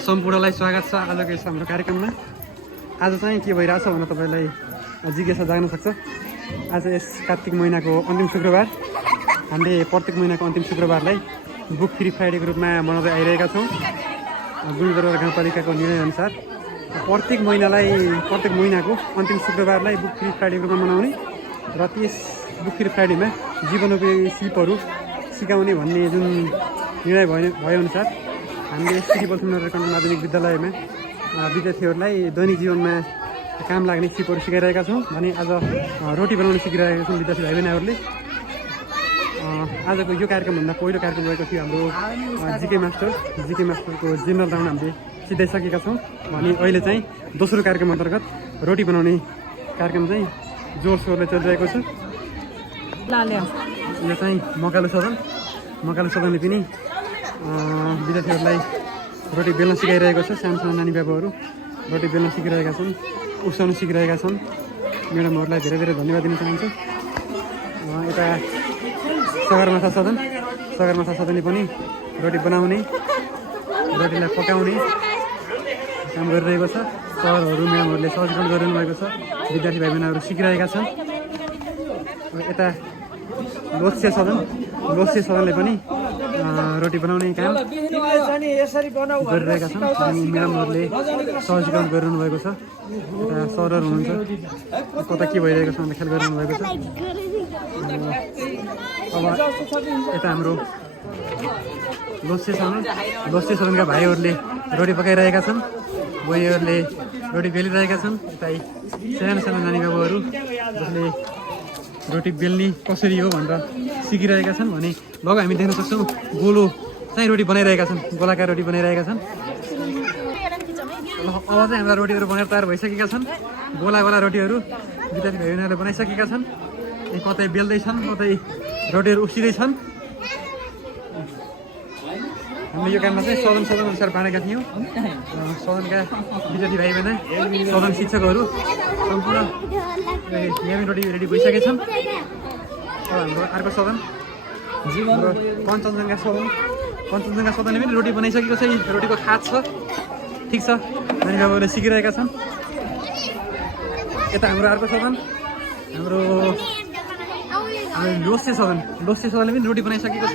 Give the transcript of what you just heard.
सम्पूर्णलाई स्वागत छ आजको यस हाम्रो कार्यक्रममा। आज चाहिँ के भइरहेछ भने तपाईँलाई जिज्ञासा जाग्न सक्छ। आज यस कार्तिक महिनाको अन्तिम शुक्रबार हामीले प्रत्येक महिनाको अन्तिम शुक्रबारलाई बुक फ्री फ्राइडेको रूपमा मनाउँदै आइरहेका छौँ। गुरुदरबार गाउँपालिकाको निर्णयअनुसार प्रत्येक महिनाको अन्तिम शुक्रबारलाई बुक फ्री फ्राइडेको रूपमा मनाउने र त्यस बुक फ्री फ्राइडेमा जीवनोपयोगी सिपहरू सिकाउने भन्ने जुन निर्णय भएअनुसार हामीले श्री बलसुन्दर कन्या माध्यमिक विद्यालयमा विद्यार्थीहरूलाई दैनिक जीवनमा काम लाग्ने सिपहरू सिकाइरहेका छौँ भने आज रोटी बनाउन सिकिरहेका छौँ विद्यार्थी भाइ बहिनीहरूले। आजको यो कार्यक्रमभन्दा पहिलो कार्यक्रम रहेको थियो हाम्रो जिके मास्टरको जेनरल राउन्ड हामीले सिधाइसकेका छौँ भने अहिले चाहिँ दोस्रो कार्यक्रम अन्तर्गत रोटी बनाउने कार्यक्रम चाहिँ जोरसोरले चलिरहेको छ। यो चाहिँ मकालु सदनले पनि विद्यार्थीहरूलाई रोटी बेल्न सिकाइरहेको छ। सानो सानो नानी बाबुहरू रोटी बेल्न सिकिरहेका छन्, उसाउन सिकिरहेका छन्। म्याडमहरूलाई धेरै धेरै धन्यवाद दिन चाहन्छु। यता सगरमाथा सदनले पनि रोटी बनाउने रोटीलाई पकाउने काम गरिरहेको छ। सरहरू म्याडमहरूले सहजीकरण गरिरहनु भएको छ। विद्यार्थी भाइ बहिनीहरू सिकिरहेका छन्। यता लोत्से सदनले पनि रोटी बनाउने काम गरिरहेका छन् अनि म्याडमहरूले सहजीकरण गरिरहनु भएको छ। यता सरहरू हुनुहुन्छ, कता के भइरहेको छ भनेर ख्याल गरिरहनु भएको छ। अब यता हाम्रो लोत्से सदनका भाइहरूले रोटी पकाइरहेका छन्, बहिनीहरूले रोटी बेलिरहेका छन्। यता सानो नानी बाबुहरू जसले रोटी बेल्ने कसरी हो भनेर सिकिरहेका छन् भने लग हामी देख्न सक्छौँ गोलो चाहिँ रोटी बनाइरहेका छन्, गोलाकार रोटी बनाइरहेका छन्। अब चाहिँ हाम्रा रोटीहरू बनेर तयार भइसकेका छन्। गोला रोटीहरू विद्यार्थी भाइ बहिनीहरूले बनाइसकेका छन्। कतै बेल्दैछन्, कतै रोटीहरू उसिँदैछन्। हामीले यो काममा चाहिँ सदन अनुसार बाँडेका थियौँ। सदनका विद्यार्थी भाइ बहिनी, सदन शिक्षकहरू सम्पूर्ण यहाँ रोटी रेडी भइसकेछन्। अब हाम्रो अर्को सदन कञ्चनजङ्घा सदनले पनि रोटी बनाइसकेको छ। रोटीको खाद छ, ठिक छ, नानी बाबुहरूले सिकिरहेका छन्। यता हाम्रो अर्को सदन हाम्रो लोत्से सदनले पनि रोटी बनाइसकेको छ।